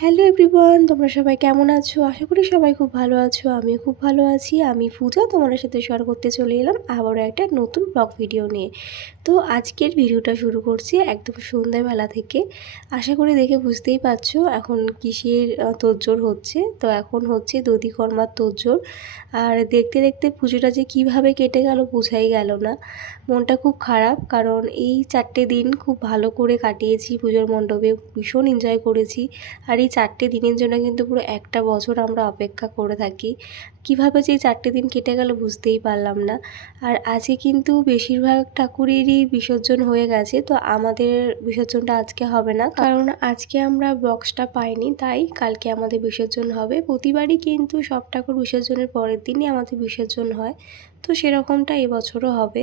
Hello everyone, তোমরা সবাই কেমন আছো? আশা করি সবাই খুব ভালো আছো। আমিও খুব ভালো আছি। আমি পূজা তোমাদের সাথে শেয়ার করতে চলে এলাম আবারও একটা নতুন ব্লগ ভিডিও নিয়ে। তো আজকের ভিডিওটা শুরু করছি একদম সন্ধ্যাবেলা থেকে। আশা করি দেখে বুঝতেই পারছো এখন কিসের তোড়জোড় হচ্ছে। তো এখন হচ্ছে দধিকর্মার তোড়জোড়। আর দেখতে দেখতে পুজোটা যে কীভাবে কেটে গেল বোঝাই গেল না। মনটা খুব খারাপ, কারণ এই 4টে দিন খুব ভালো করে কাটিয়েছি পুজোর মণ্ডপে, ভীষণ এনজয় করেছি। আর এই 4টে দিনের জন্য কিন্তু পুরো একটা বছর আমরা অপেক্ষা করে থাকি। কীভাবে যে এই 4টে দিন কেটে গেল বুঝতেই পারলাম না। আর আজকে কিন্তু বেশিরভাগ ঠাকুরেরই বিসর্জন হয়ে গেছে, তো আমাদের বিসর্জনটা আজকে হবে না, কারণ আজকে আমরা বক্সটা পাইনি, তাই কালকে আমাদের বিসর্জন হবে। প্রতিবারই কিন্তু সব ঠাকুর বিসর্জনের পরের দিনই আমাদের বিসর্জন হয়, তো সেরকমটা এবছরও হবে।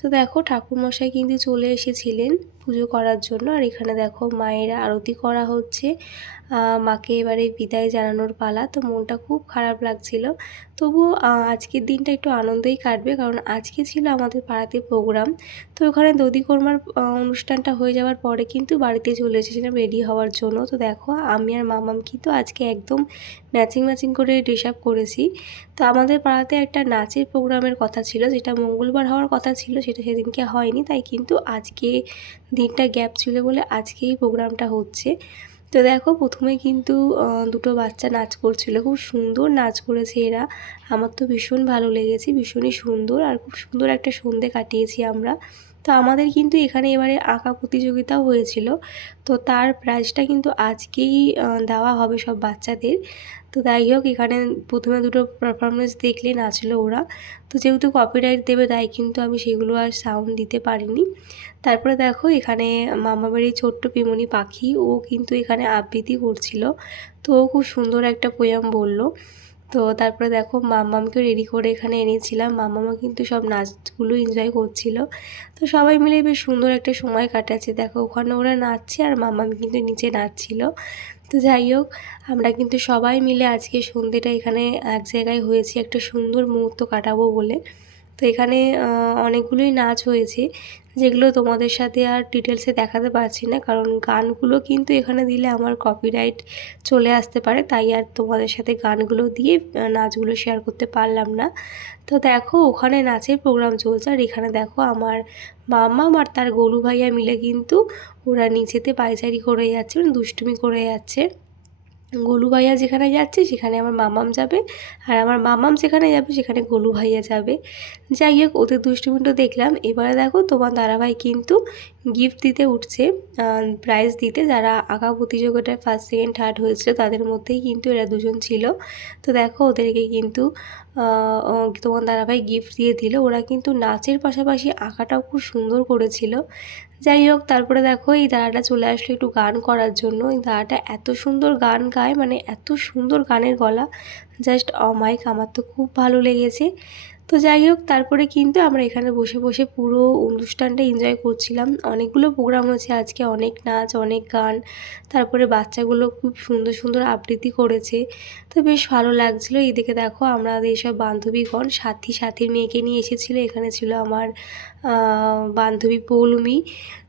তো দেখো ঠাকুরমশাই কিন্তু চলে এসেছিলেন পুজো করার জন্য। আর এখানে দেখো মায়ের আরতি করা হচ্ছে। মাকে এবারে বিদায় জানানোর পালা। তো মনটা খুব খারাপ লাগছিল, তবুও আজকের দিনটা একটু আনন্দেই কাটবে, কারণ আজকে ছিল আমাদের পাড়াতে প্রোগ্রাম। তো ওখানে দধিকর্মার অনুষ্ঠানটা হয়ে যাওয়ার পরে কিন্তু বাড়িতে চলে এসেছিলাম রেডি হওয়ার জন্য। তো দেখো আমি আর মামাম কিন্তু আজকে একদম ম্যাচিং ম্যাচিং করে ড্রেস আপ করেছি। তো আমাদের পাড়াতে একটা নাচের প্রোগ্রামের কথা ছিল, যেটা মঙ্গলবার হওয়ার কথা ছিল, সেটা সেদিনকে হয়নি, তাই কিন্তু আজকে দিনটা গ্যাপ ছিল বলে আজকেই প্রোগ্রামটা হচ্ছে। তো দেখো প্রথমে কিন্তু দুটো বাচ্চা নাচ করছিল, খুব সুন্দর নাচ করেছে এরা। আমার তো ভীষণ ভালো লেগেছে, ভীষণই সুন্দর, আর খুব সুন্দর একটা সন্ধে কাটিয়েছি আমরা। তো আমাদের কিন্তু এখানে এবারে আঁকা প্রতিযোগিতাও হয়েছিল, তো তার প্রাইজটা কিন্তু আজকেই দেওয়া হবে সব বাচ্চাদের। তো যাই হোক, এখানে প্রথমে দুটো পারফরমেন্স দেখলে নাচলো ওরা। তো যেহেতু কপিরাইট দেবে তাই কিন্তু আমি সেগুলো আর সাউন্ড দিতে পারিনি। তারপরে দেখো এখানে মামাবাড়ির ছোট্ট পিমনি পাখি, ও কিন্তু এখানে আবৃত্তি করছিল। তো ও খুব সুন্দর একটা পোয়াম বলল। তো তারপরে দেখো মাম্মামকে রেডি করে এখানে এনেছিলাম, মাম্মামও কিন্তু সব নাচগুলো এনজয় করছিল। তো সবাই মিলে বেশ সুন্দর একটা সময় কাটাচ্ছে। দেখো ওখানে ওরা নাচছে আর মাম্মাম কিন্তু নিচে নাচছিল। তো যাই হোক, আমরা কিন্তু সবাই মিলে আজকে সন্ধ্যেটা এখানে এক জায়গায় হয়েছি একটা সুন্দর মুহূর্ত কাটাবো বলে। তো এখানে অনেকগুলোই নাচ হয়েছে, যেগুলো তোমাদের সাথে আর ডিটেলসে দেখাতে পারছি না, কারণ গানগুলো কিন্তু এখানে দিলে আমার কপিরাইট চলে আসতে পারে, তাই আর তোমাদের সাথে গানগুলো দিয়ে নাচগুলো শেয়ার করতে পারলাম না। তো দেখো ওখানে নাচের প্রোগ্রাম চলছে, আর এখানে দেখো আমার মাম্মাম আর তার গোলু ভাইয়া মিলে কিন্তু ওরা নিচেতে পায়চারি করে যাচ্ছে, মানে দুষ্টুমি করে যাচ্ছে। গোলু ভাইয়া যেখানে যাচ্ছে সেখানে আমার মামাম যাবে, আর আমার মামাম যেখানে যাবে সেখানে গোলু ভাইয়া যাবে। যাই হোক, ওদের দুষ্টুমিটা দেখলাম। এবারে দেখো তোমার দাদাভাই কিন্তু গিফট দিতে উঠছে, প্রাইজ দিতে। যারা আঁকা প্রতিযোগিতায় ফার্স্ট সেকেন্ড থার্ড হয়েছিল তাদের মধ্যেই কিন্তু এরা দুজন ছিল। তো দেখো ওদেরকে কিন্তু তোমার দাদাভাই গিফট দিয়ে দিল। ওরা কিন্তু নাচের পাশাপাশি আঁকাটাও খুব সুন্দর করেছিল। যাই হোক, তারপরে দেখো এই দাদাটা চলে আসলো একটু গান করার জন্য। এই দাদাটা এত সুন্দর গান গায়, মানে এত সুন্দর গানের গলা, জাস্ট অমায়িক। আমার তো খুব ভালো লেগেছে। তো যাই হোক, তারপরে কিন্তু আমরা এখানে বসে বসে পুরো অনুষ্ঠানটা এনজয় করছিলাম। অনেকগুলো প্রোগ্রাম হয়েছে আজকে, অনেক নাচ, অনেক গান, তারপরে বাচ্চাগুলো খুব সুন্দর সুন্দর আবৃত্তি করেছে। তো বেশ ভালো লাগছিলো। এইদিকে দেখো আমাদের সব বান্ধবীগণ সাথীর মেয়েকে নিয়ে এসেছিলো। এখানে ছিল আমার বান্ধবী পৌলমি।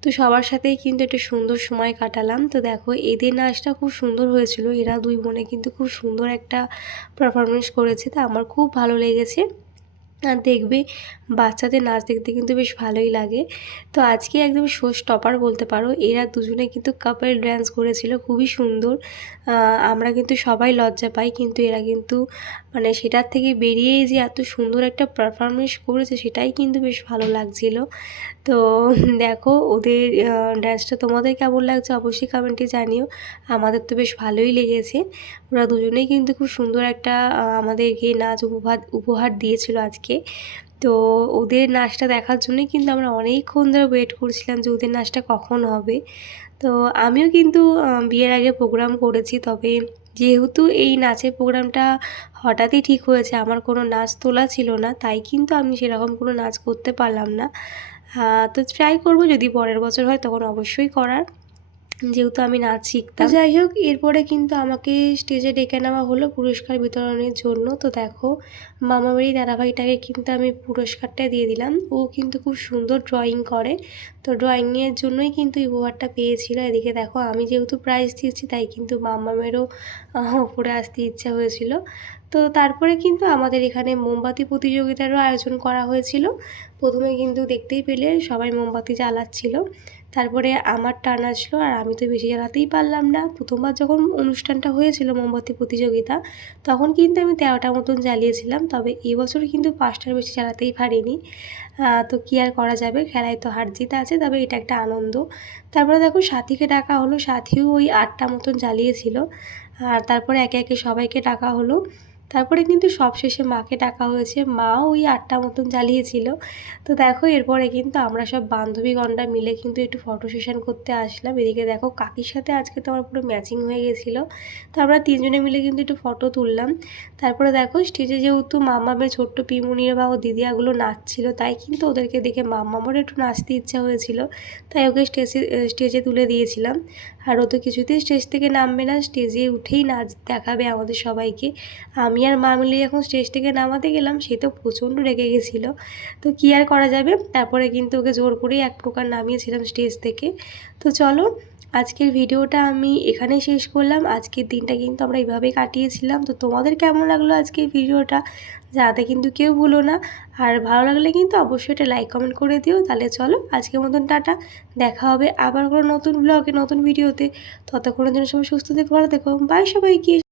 তো সবার সাথেই কিন্তু একটা সুন্দর সময় কাটালাম। তো দেখো এদের নাচটা খুব সুন্দর হয়েছিল, এরা দুই বোনে কিন্তু খুব সুন্দর একটা পারফরমেন্স করেছে, তা আমার খুব ভালো লেগেছে। আর দেখবে বাচ্চাদের নাচ দেখতে কিন্তু বেশ ভালোই লাগে। তো আজকে একদম শো স্টপার বলতে পারো, এরা দুজনে কিন্তু কাপল ড্যান্স করেছিল, খুবই সুন্দর। আমরা কিন্তু সবাই লজ্জা পাই, কিন্তু এরা কিন্তু মানে সেটার থেকে বেরিয়েই যে এত সুন্দর একটা পারফরমেন্স করেছে সেটাই কিন্তু বেশ ভালো লাগছিল। তো দেখো ওদের ড্যান্সটা তোমাদের কেমন লাগছে অবশ্যই কমেন্টে জানিও। আমাদের তো বেশ ভালোই লেগেছে। ওরা দুজনেই কিন্তু খুব সুন্দর একটা আমাদেরকে নাচ উপহার দিয়েছিল আজকে। তো ওদের নাচটা দেখার জন্যই কিন্তু আমরা অনেকক্ষণ ধরে ওয়েট করছিলাম যে ওদের নাচটা কখন হবে। তো আমিও কিন্তু বিয়ের আগে প্রোগ্রাম করেছি, তবে যেহেতু এই নাচের প্রোগ্রামটা হঠাৎই ঠিক হয়েছে, আমার কোনো নাচ তোলা ছিল না, তাই কিন্তু আমি সেরকম কোনো নাচ করতে পারলাম না। তো ট্রাই করব, যদি পরের বছর হয় তখন অবশ্যই করার। যেহেতু আমি নাচ শিখতাম। যাই হোক, এরপরে কিন্তু আমাকে স্টেজে ডেকে নেওয়া হলো পুরস্কার বিতরণের জন্য। তো দেখো, মামাবাড়ি দাদাভাইটাকে কিন্তু আমি পুরস্কারটা দিয়ে দিলাম। ও কিন্তু খুব সুন্দর ড্রয়িং করে, তো ড্রয়িংয়ের জন্যই কিন্তু এই উপহারটা পেয়েছিল। এদিকে দেখো, আমি যেহেতু প্রাইজ দিয়েছি তাই কিন্তু মামামেরও ওপরে আসতে ইচ্ছা হয়েছিল। তো তারপরে কিন্তু আমাদের এখানে মোমবাতি প্রতিযোগিতারও আয়োজন করা হয়েছিল। প্রথমে কিন্তু দেখতেই পেলে সবাই মোমবাতি জ্বালাচ্ছিল, তারপরে আমার টার্ন আসলো আর আমি তো বেশি জ্বালাতেই পারলাম না। প্রথমবার যখন অনুষ্ঠানটা হয়েছিল মোমবাতি প্রতিযোগিতা, তখন কিন্তু আমি 13টা মতন জ্বালিয়েছিলাম, তবে এবছর কিন্তু 5টার বেশি জ্বালাতেই পারিনি। তো কী আর করা যাবে, খেলায় তো হার জিত আছে, তবে এটা একটা আনন্দ। তারপরে দেখো, সাথীকে ডাকা হলো, সাথীও ওই 8টা মতন জ্বালিয়েছিল। আর তারপরে একে একে সবাইকে ডাকা হলো। তারপরে কিন্তু সবশেষে মাকে ডাকা হয়েছে, মাও ওই 8টা মতন জ্বালিয়েছিল। তো দেখো, এরপরে কিন্তু আমরা সব বান্ধবীগণরা মিলে কিন্তু একটু ফটো সেশন করতে আসলাম। এদিকে দেখো, কাকির সাথে আজকে তো আমার পুরো ম্যাচিং হয়ে গেছিলো। তো আমরা 3জনে মিলে কিন্তু একটু ফটো তুললাম। তারপরে দেখো, স্টেজে যেহেতু মাম্মামের ছোট্ট পিমুনির বা ও দিদিয়াগুলো নাচছিল, তাই কিন্তু ওদেরকে দেখে মাম্মামেরও একটু নাচতে ইচ্ছা হয়েছিল, তাই ওকে স্টেজে তুলে দিয়েছিলাম। আর ও তো কিছুতেই স্টেজ থেকে নামবে না, স্টেজে উঠেই নাচ দেখাবে আমাদের সবাইকে। আমি আর মা মিলে যখন স্টেজ থেকে নামাতে গেলাম, সে তো প্রচণ্ড রেগে গেছিলো। তো কী আর করা যাবে, তারপরে কিন্তু ওকে জোর করেই এক প্রকার নামিয়েছিলাম স্টেজ থেকে। তো চলো, আজকের ভিডিওটা আমি এখানেই শেষ করলাম। আজকের দিনটা কিন্তু আমরা এইভাবেই কাটিয়েছিলাম। তো তোমাদের কেমন লাগলো আজকের ভিডিওটা জানাতে কিন্তু কেউ ভুলো না। আর ভালো লাগলে কিন্তু অবশ্যই এটা লাইক কমেন্ট করে দিও। তাহলে চলো, আজকের মতন টাটা। দেখা হবে আবার কোনো নতুন ব্লগে, নতুন ভিডিওতে। ততক্ষণের জন্য সবাই সুস্থ থেকো, ভালো থেকো। বাই সবাইকে।